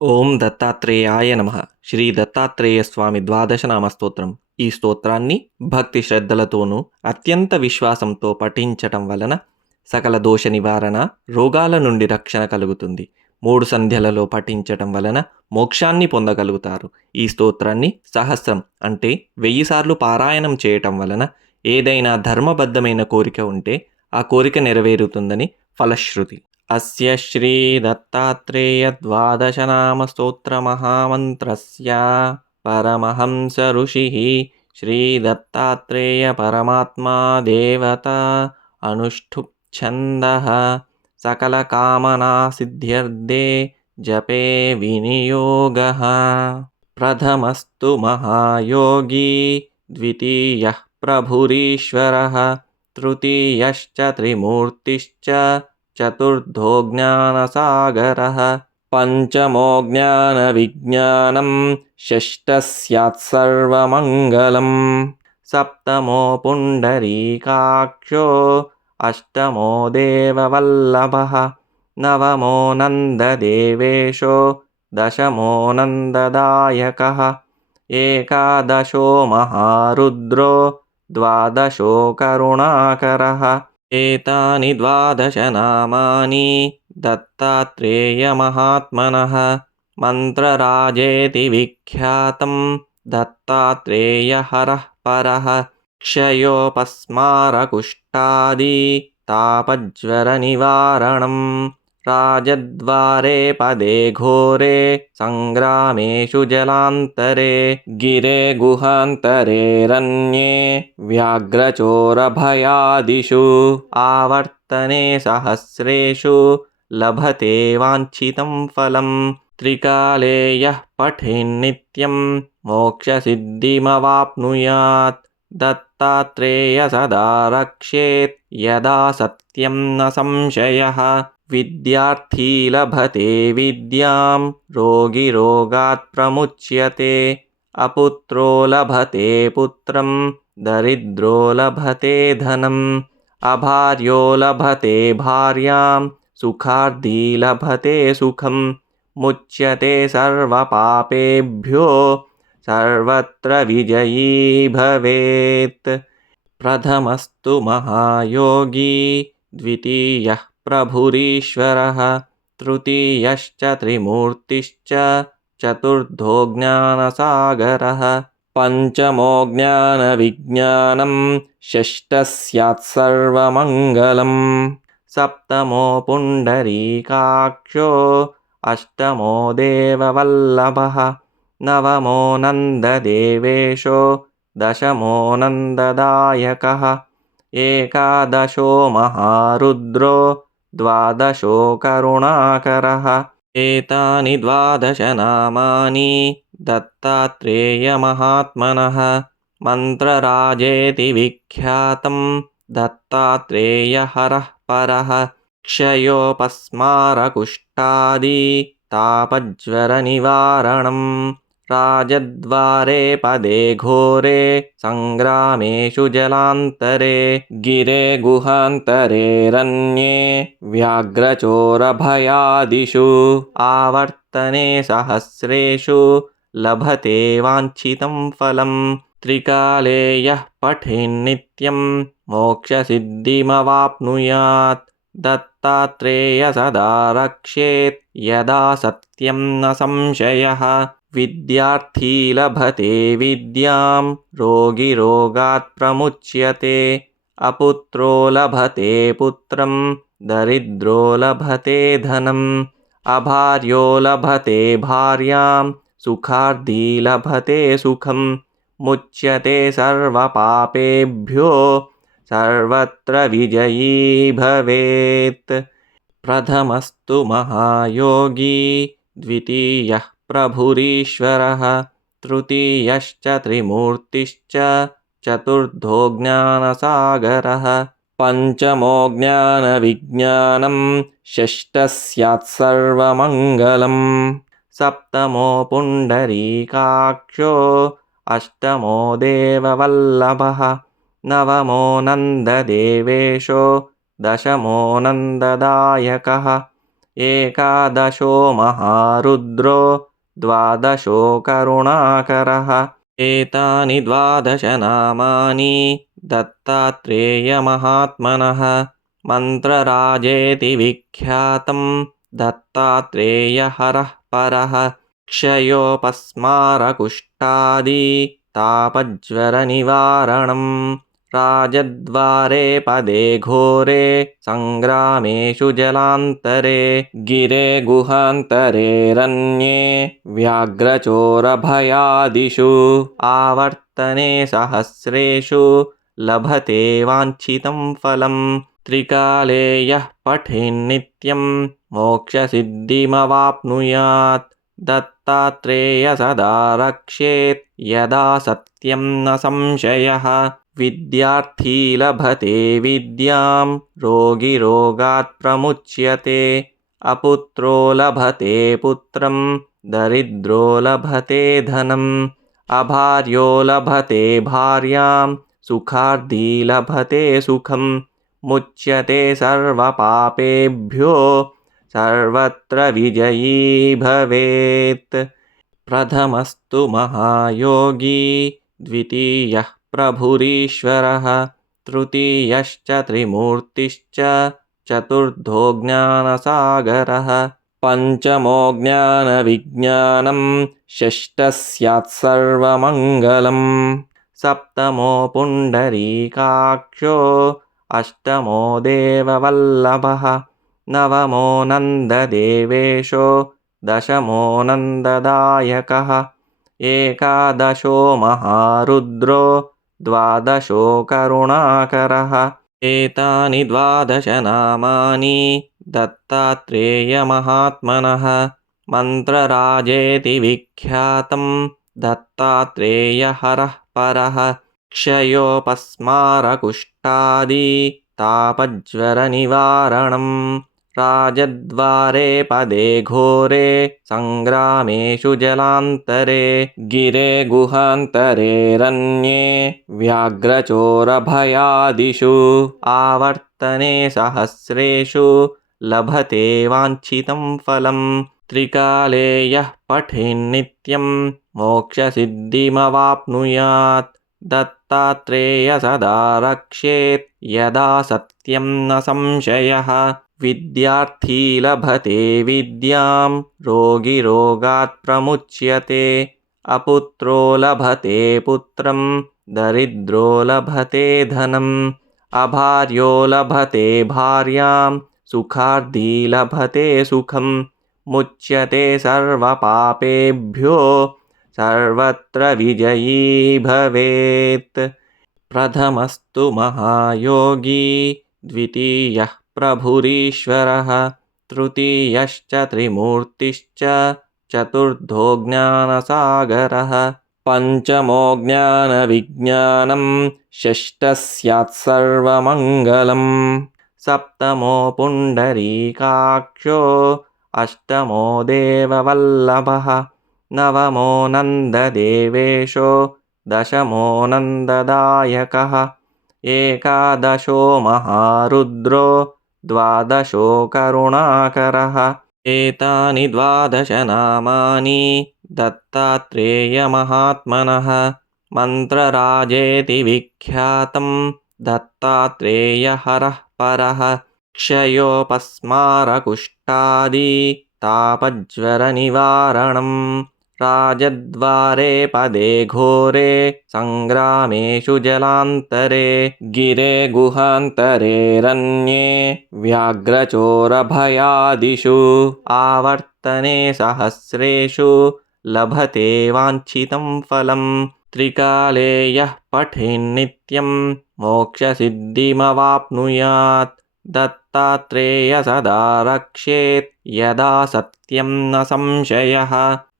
ఓం దత్తాత్రేయాయ నమ. శ్రీ దత్తాత్రేయ స్వామి ద్వాదశనామ స్తోత్రం ఈ స్తోత్రాన్ని భక్తి శ్రద్ధలతోనూ అత్యంత విశ్వాసంతో పఠించటం వలన సకల దోష నివారణ రోగాల నుండి రక్షణ కలుగుతుంది. మూడు సంధ్యలలో పఠించటం వలన మోక్షాన్ని పొందగలుగుతారు. ఈ స్తోత్రాన్ని సహస్రం అంటే వెయ్యిసార్లు పారాయణం చేయటం వలన ఏదైనా ధర్మబద్ధమైన కోరిక ఉంటే ఆ కోరిక నెరవేరుతుందని ఫలశ్రుతి. अस्य श्रीदत्तात्रेयद्वादशनामस्तोत्रमहामन्त्रस्य परमहंस ऋषिः श्रीदत्तात्रेयपरमात्मा देवता अनुष्ठुप्छन्दः सकलकामनासिद्ध्यर्दे जपे विनियोगः प्रथमस्तु महायोगी द्वितीयः प्रभुरीश्वरः तृतीयश्च त्रिमूर्तिश्च चतुर्थो ज्ञानसागरः पञ्चमो ज्ञानविज्ञानं षष्ठः स्यात् सर्वमङ्गलम् सप्तमो पुण्डरीकाक्षो अष्टमो देववल्लभः। नवमो नन्ददेवेशो दशमो नन्ददायकः। एकादशो महारुद्रो द्वादशो करुणाकरः एतानि द्वादशनामानि दत्तात्रेयमहात्मनः मन्त्रराजेति विख्यातं दत्तात्रेयहरः परः क्षयोपस्मारकुष्ठादि तापज्वरनिवारणं राजद्वारे पदे घोरे सङ्ग्रामेषु जलान्तरे गिरे गुहान्तरेरन्ये व्याघ्रचोरभयादिषु। आवर्तने सहस्रेषु लभते वाञ्छितं फलं। त्रिकाले यः पठेन्नित्यं मोक्षसिद्धिमवाप्नुयात्। दत्तात्रेय सदा रक्षेत् यदा सत्यं न संशयः विद्यार्थी लभते विद्यां रोगी रोगात् प्रमुच्यते। अपुत्रो लभते पुत्रं दरिद्रो लभते धनम् अभार्यो लभते भार्यां सुखार्धी लभते सुखं। मुच्यते सर्वपापेभ्यो सर्वत्र विजयी भवेत्। प्रथमस्तु महायोगी द्वितीयः प्रभुरीश्वरः तृतीयश्च त्रिमूर्तिश्च चतुर्थो ज्ञानसागरः पञ्चमो ज्ञानविज्ञानं षष्ठः स्यात् सर्वमङ्गलम् सप्तमो पुण्डरीकाक्षो अष्टमो देववल्लभः नवमो नन्ददेवेशो दशमो नन्ददायकः एकादशो महारुद्रो द्वादशो करुणाकरः एतानि द्वादशनामानि दत्तात्रेयमहात्मनः। मन्त्रराजेति विख्यातं दत्तात्रेयहरः परः। क्षयोपस्मारकुष्ठादि तापज्वरनिवारणं राजद्वारे पदे घोरे सङ्ग्रामेषु जलान्तरे गिरे गुहान्तरेरन्ये व्याघ्रचोरभयादिषु। आवर्तने सहस्रेषु लभते वाञ्छितं फलं त्रिकाले यः पठेन्नित्यं मोक्षसिद्धिमवाप्नुयात्। दत्तात्रेय सदा रक्षेत् यदा सत्यं न संशयः विद्यार्थी लभते विद्यां, रोगी रोगात् प्रमुच्यते। अपुत्रो लभते पुत्रं, दरिद्रो लभते धनम् अभार्यो लभते भार्यां सुखार्धी लभते सुखं। मुच्यते सर्वपापेभ्यो, सर्वत्र विजयी भवेत्। प्रथमस्तु महायोगी, द्वितीयः प्रभुरीश्वरः तृतीयश्च त्रिमूर्तिश्च चतुर्थो ज्ञानसागरः पञ्चमो ज्ञानविज्ञानं षष्ठः स्यात् सर्वमङ्गलम् सप्तमो पुण्डरीकाक्षो अष्टमो देववल्लभः नवमो नन्ददेवेशो दशमो नन्ददायकः एकादशो महारुद्रो द्वादशो करुणाकरः एतानि द्वादशनामानि दत्तात्रेयमहात्मनः। मन्त्रराजेति विख्यातं दत्तात्रेयहरः परः। क्षयोपस्मारकुष्ठादि तापज्वरनिवारणम् राजद्वारे पदे घोरे सङ्ग्रामेषु जलान्तरे गिरे गुहान्तरेरन्ये व्याघ्रचोरभयादिषु। आवर्तने सहस्रेषु लभते वाञ्छितं फलं त्रिकाले यः पठेन्नित्यं मोक्षसिद्धिमवाप्नुयात्। दत्तात्रेय सदा रक्षेत् यदा सत्यं न संशयः विद्यार्थी लभते विद्यां रोगिरोगात् प्रमुच्यते अपुत्रो लभते पुत्रं, दरिद्रो लभते धनम् अभार्यो लभते भार्यां सुखार्धी लभते सुखं। मुच्यते सर्वपापेभ्यो, सर्वत्र विजयी भवेत्। प्रथमस्तु महायोगी, द्वितीयः प्रभुरीश्वरः तृतीयश्च त्रिमूर्तिश्च चतुर्थो ज्ञानसागरः पञ्चमो ज्ञानविज्ञानं षष्ठः स्यात् सर्वमङ्गलम् सप्तमो पुण्डरीकाक्षो अष्टमो देववल्लभः नवमो नन्ददेवेशो दशमो नन्ददायकः एकादशो महारुद्रो द्वादशो करुणाकरः एतानि द्वादशनामानि दत्तात्रेयमहात्मनः। मन्त्रराजेति विख्यातं दत्तात्रेयहरः परः। क्षयोपस्मारकुष्ठादि तापज्वरनिवारणम् राजद्वारे पदे घोरे सङ्ग्रामेषु जलान्तरे गिरे गुहान्तरेरन्ये व्याघ्रचोरभयादिषु। आवर्तने सहस्रेषु लभते वाञ्छितं फलं। त्रिकाले यः पठेन्नित्यं मोक्षसिद्धिमवाप्नुयात्। दत्तात्रेय सदा रक्षेत् यदा सत्यं न संशयः विद्यार्थी लभते विद्यां रोगिरोगात् प्रमुच्यते। अपुत्रो लभते पुत्रं दरिद्रो लभते धनम् अभार्यो लभते भार्यां सुखार्धी लभते सुखं। मुच्यते सर्वपापेभ्यो सर्वत्र विजयी भवेत्। प्रथमस्तु महायोगी द्वितीयः प्रभुरीश्वरः तृतीयश्च त्रिमूर्तिश्च चतुर्थो ज्ञानसागरः पञ्चमो ज्ञानविज्ञानं षष्ठः स्यात् सर्वमङ्गलम् सप्तमो पुण्डरीकाक्षो अष्टमो देववल्लभः नवमो नन्ददेवेशो दशमो नन्ददायकः एकादशो महारुद्रो द्वादशो करुणाकरः एतानि द्वादशनामानि दत्तात्रेयमहात्मनः। मन्त्रराजेति विख्यातं दत्तात्रेयहरः परः। क्षयोपस्मारकुष्ठादि तापज्वरनिवारणम् राजद्वारे पदे घोरे सङ्ग्रामेषु जलान्तरे गिरे गुहान्तरेरन्ये व्याघ्रचोरभयादिषु आवर्तने सहस्रेषु लभते वाञ्छितं फलं त्रिकाले यः पठेन्नित्यं मोक्षसिद्धिमवाप्नुयात्। दत्तात्रेय सदा रक्षेत् यदा सत्यं न संशयः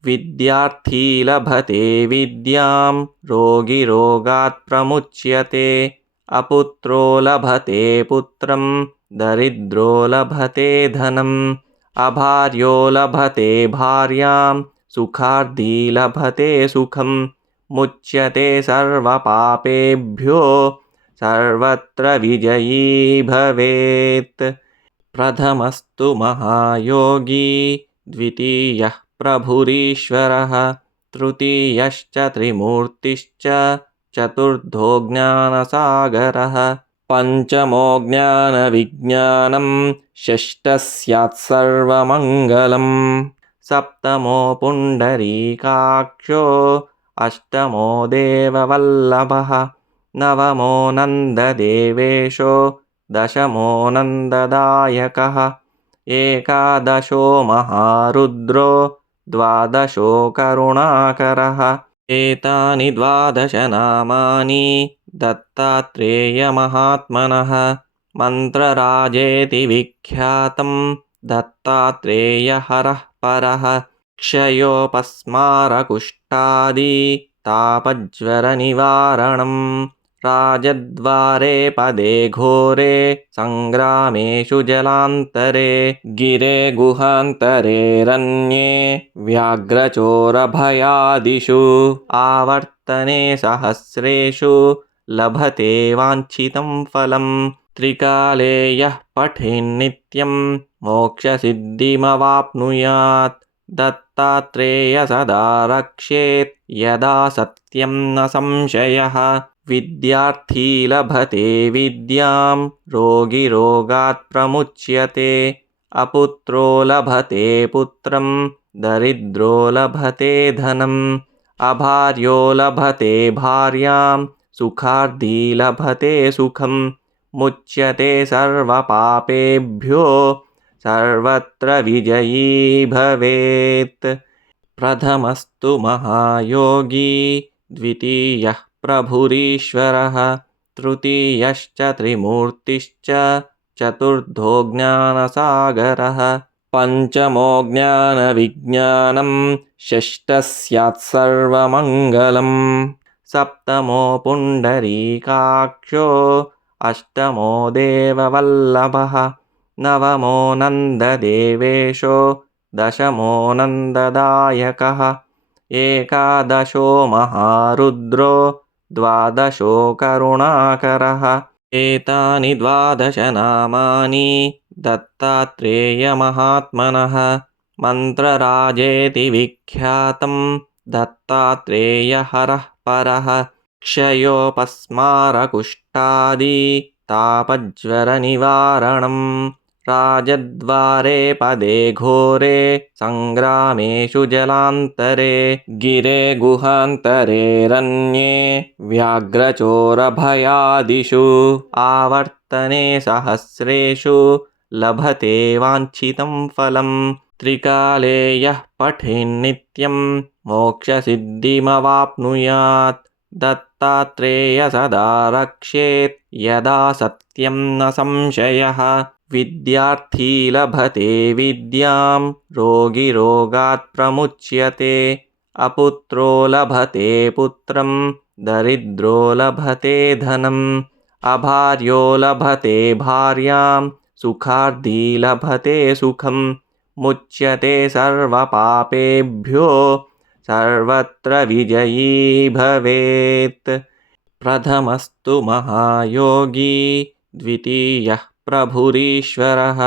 विद्यार्थी लभते विद्यां रोगिरोगात् प्रमुच्यते अपुत्रो लभते पुत्रं दरिद्रो लभते धनम् अभार्यो लभते भार्यां सुखार्धी लभते सुखं मुच्यते सर्वपापेभ्यो सर्वत्र विजयी भवेत्। प्रथमस्तु महायोगी द्वितीयः प्रभुरीश्वरः तृतीयश्च त्रिमूर्तिश्च चतुर्थो ज्ञानसागरः पञ्चमो ज्ञानविज्ञानं षष्ठः स्यात् सर्वमङ्गलम् सप्तमो पुण्डरीकाक्षो अष्टमो देववल्लभः नवमो नन्ददेवेशो दशमो नन्ददायकः एकादशो महारुद्रो द्वादशो करुणाकरः एतानि द्वादशनामानि दत्तात्रेयमहात्मनः। मन्त्रराजेति विख्यातं दत्तात्रेयहरः परः। क्षयोपस्मारकुष्ठादि तापज्वरनिवारणम् राजद्वारे पदे घोरे सङ्ग्रामेषु जलान्तरे गिरे गुहान्तरेरन्ये व्याघ्रचोरभयादिषु। आवर्तने सहस्रेषु लभते वाञ्छितं फलम्। त्रिकाले यः पठेन्नित्यं मोक्षसिद्धिमवाप्नुयात्। दत्तात्रेय सदा रक्षेत् यदा सत्यं न संशयः विद्यार्थी लभते विद्यां रोगिरोगात् प्रमुच्यते। अपुत्रो लभते पुत्रं दरिद्रो लभते धनम् अभार्यो लभते भार्यां सुखार्दी लभते सुखं। मुच्यते सर्वपापेभ्यो सर्वत्र विजयी भवेत्। प्रथमस्तु महायोगी द्वितीयः प्रभुरीश्वरः तृतीयश्च त्रिमूर्तिश्च चतुर्थो ज्ञानसागरः पञ्चमो ज्ञानविज्ञानं षष्ठः स्यात् सर्वमङ्गलम् सप्तमो पुण्डरीकाक्षो अष्टमो देववल्लभः नवमो नन्ददेवेशो दशमो नन्ददायकः एकादशो महारुद्रो द्वादशो करुणाकरः एतानि द्वादशनामानि दत्तात्रेयमहात्मनः। मन्त्रराजेति विख्यातं दत्तात्रेयहरः परः। क्षयोपस्मारकुष्ठादि तापज्वरनिवारणम् राजद्वारे पदे घोरे सङ्ग्रामेषु जलान्तरे गिरे गुहान्तरेरन्ये व्याघ्रचोरभयादिषु। आवर्तने सहस्रेषु लभते वाञ्छितं फलम्। त्रिकाले यः पठेन्नित्यं मोक्षसिद्धिमवाप्नुयात्। दत्तात्रेय सदा रक्षेत् यदा सत्यं न संशयः विद्यार्थी लभते विद्यां रोगिरोगात् प्रमुच्यते अपुत्रो लभते पुत्रं दरिद्रो लभते धनम् अभार्यो लभते भार्यां सुखार्दी लभते सुखं मुच्यते सर्वपापेभ्यो सर्वत्र विजयी भवेत्। प्रथमस्तु महायोगी द्वितीयः प्रभुरीश्वरः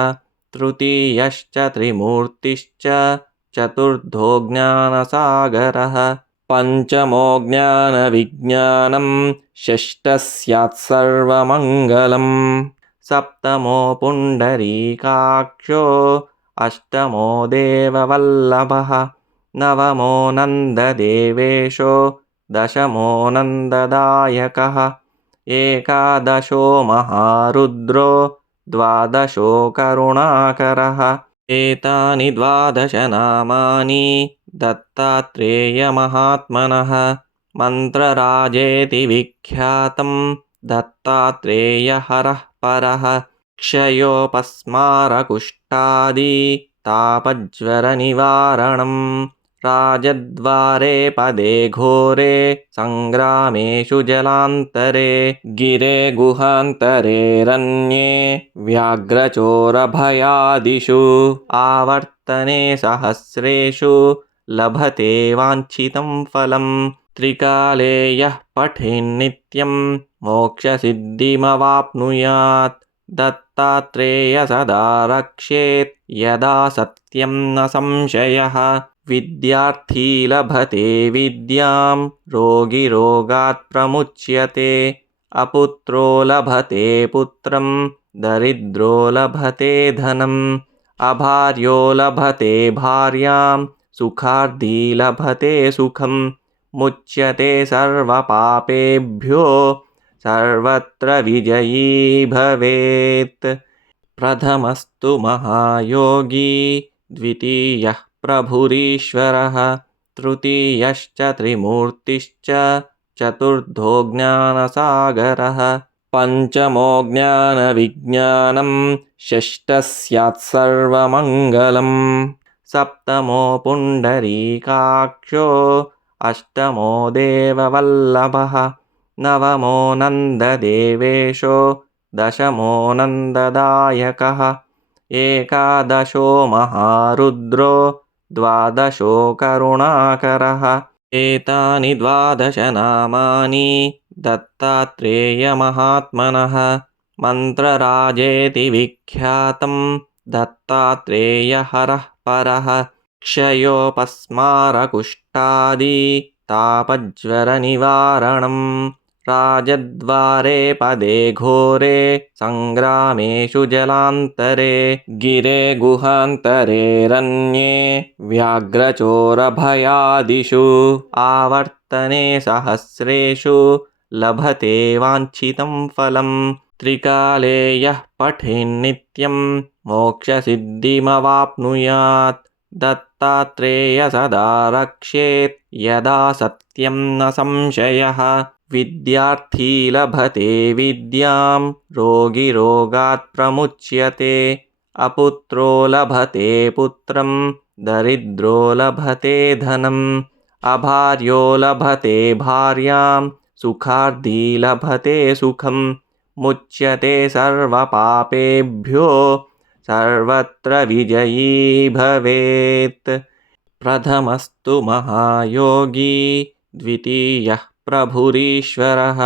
तृतीयश्च त्रिमूर्तिश्च चतुर्थो ज्ञानसागरः पञ्चमो ज्ञानविज्ञानं षष्ठः स्यात् सर्वमङ्गलम् सप्तमो पुण्डरीकाक्षो अष्टमो देववल्लभः नवमो नन्ददेवेशो दशमो नन्ददायकः एकादशो महारुद्रो द्वादशो करुणाकरः एतानि द्वादशनामानि दत्तात्रेयमहात्मनः। मन्त्रराजेति विख्यातं दत्तात्रेयहरः परः। क्षयोपस्मारकुष्ठादि तापज्वरनिवारणम् राजद्वारे पदे घोरे सङ्ग्रामेषु जलान्तरे गिरे गुहान्तरेरन्ये व्याघ्रचोरभयादिषु। आवर्तने सहस्रेषु लभते वाञ्छितं फलम्। त्रिकाले यः पठेन्नित्यं मोक्षसिद्धिमवाप्नुयात्। दत्त दत्तात्रेय सदा रक्षेत् यदा सत्यं न संशयः विद्यार्थी लभते विद्यां रोगी रोगात् प्रमुच्यते अपुत्रो लभते पुत्रं दरिद्रो लभते धनम् अभार्यो लभते भार्यां सुखार्दी लभते सुखं मुच्यते सर्वपापेभ्यो सर्वत्र विजयी भवेत्। प्रथमस्तु महायोगी द्वितीयः प्रभुरीश्वरः तृतीयश्च त्रिमूर्तिश्च चतुर्थो ज्ञानसागरः पञ्चमो ज्ञानविज्ञानं षष्ठः स्यात् सर्वमङ्गलम् सप्तमो पुण्डरीकाक्षो अष्टमो देववल्लभः नवमो नन्ददेवेशो दशमो नन्ददायकः एकादशो महारुद्रो द्वादशो करुणाकरः एतानि द्वादशनामानि दत्तात्रेयमहात्मनः। मन्त्रराजेति विख्यातं दत्तात्रेयहरः परः। क्षयोपस्मारकुष्ठादि तापज्वरनिवारणं राजद्वारे पदे घोरे सङ्ग्रामेषु जलान्तरे गिरे गुहान्तरेरन्ये व्याघ्रचोरभयादिषु। आवर्तने सहस्रेषु लभते वाञ्छितं फलं त्रिकाले यः पठेन्नित्यं मोक्षसिद्धिमवाप्नुयात्। दत्तात्रेय सदा रक्षेत् यदा सत्यं न संशयः विद्यार्थी लभते विद्यां रोगी रोगात् प्रमुच्यते। अपुत्रो लभते पुत्रं दरिद्रो लभते धनम् अभार्यो लभते भार्यां सुखार्दी लभते सुखं। मुच्यते सर्वपापेभ्यो सर्वत्र विजयी भवेत्। प्रथमस्तु महायोगी द्वितीयः प्रभुरीश्वरः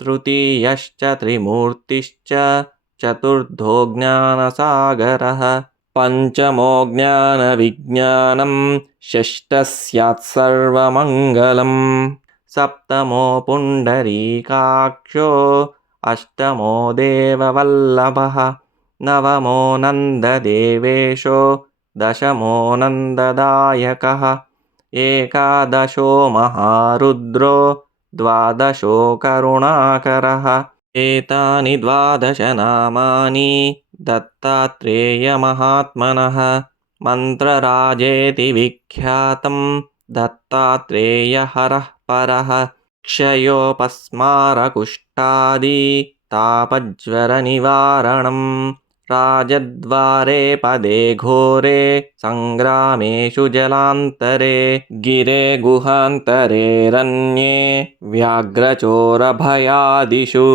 तृतीयश्च त्रिमूर्तिश्च चतुर्थो ज्ञानसागरः पञ्चमो ज्ञानविज्ञानं षष्ठः स्यात् सर्वमङ्गलम् सप्तमो पुण्डरीकाक्षो अष्टमो देववल्लभः नवमो नन्ददेवेशो दशमो नन्ददायकः एकादशो महारुद्रो द्वादशो करुणाकरः एतानि द्वादशनामानि दत्तात्रेयमहात्मनः। मन्त्रराजेति विख्यातं दत्तात्रेयहरः परः। क्षयोपस्मारकुष्ठादि तापज्वरनिवारणं राजद्वारे पदे घोरे सङ्ग्रामेषु जलान्तरे गिरे गुहान्तरेरन्ये व्याघ्रचोरभयादिषु।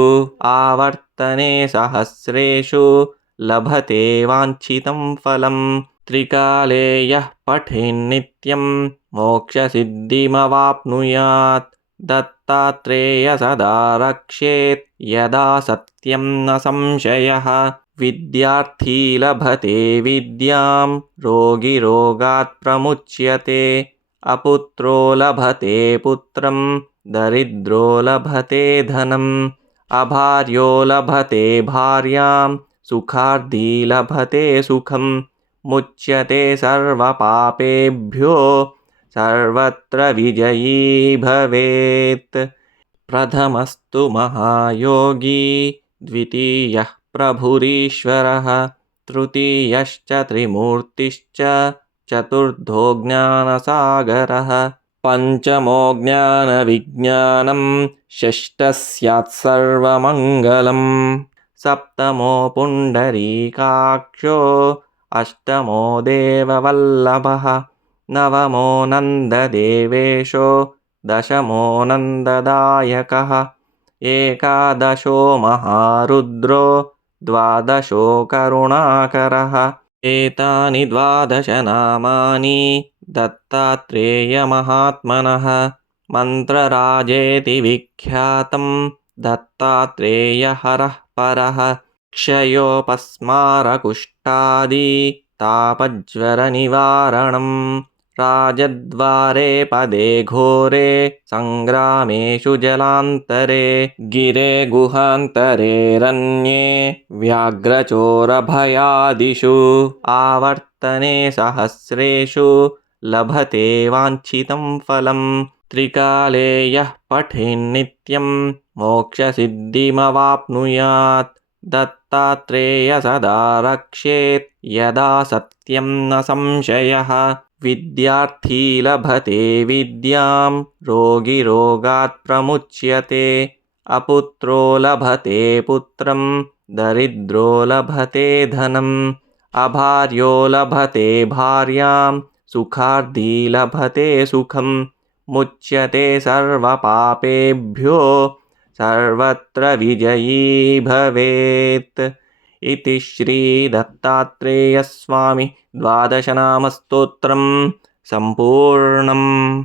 आवर्तने सहस्रेषु लभते वाञ्छितं फलं त्रिकाले यः पठेन्नित्यं मोक्षसिद्धिमवाप्नुयात्। दत्तात्रेय सदा रक्षेत् यदा सत्यं न संशयः विद्यार्थी लभते विद्यां रोगी रोगात् प्रमुच्यते। अपुत्रो लभते पुत्रं दरिद्रो लभते धनम् अभार्यो लभते भार्यां सुखार्दी लभते सुखं। मुच्यते सर्वपापेभ्यो सर्वत्र विजयी भवेत्। प्रथमस्तु महायोगी द्वितीयः प्रभुरीश्वरः तृतीयश्च त्रिमूर्तिश्च चतुर्थो ज्ञानसागरः पञ्चमो ज्ञानविज्ञानं षष्ठः स्यात् सर्वमङ्गलम् सप्तमो पुण्डरीकाक्षो अष्टमो देववल्लभः नवमो नन्ददेवेशो दशमो नन्ददायकः एकादशो महारुद्रो द्वादशो करुणाकरः एतानि द्वादशनामानि दत्तात्रेयमहात्मनः। मन्त्रराजेति विख्यातं दत्तात्रेयहरः परः। क्षयोपस्मारकुष्ठादि तापज्वरनिवारणम् राजद्वारे पदे घोरे सङ्ग्रामेषु जलान्तरे गिरे गुहान्तरेरन्ये व्याघ्रचोरभयादिषु आवर्तने सहस्रेषु लभते वाञ्छितं फलम्। त्रिकाले यः पठेन्नित्यं मोक्षसिद्धिमवाप्नुयात्। दत्तात्रेय सदा रक्षेत् यदा सत्यं न संशयः विद्यार्थी लभते विद्यां रोगी रोगात् प्रमुच्यते अपुत्रो लभते पुत्रं दरिद्रो लभते धनम् अभार्यो लभते भार्यां सुखार्धी लभते सुखं मुच्यते सर्वपापेभ्यो सर्वत्र विजयी भवेत् इति श्रीदत्तात्रेयस्वामि द्वादशनामस्तोत्रं सम्पूर्णम्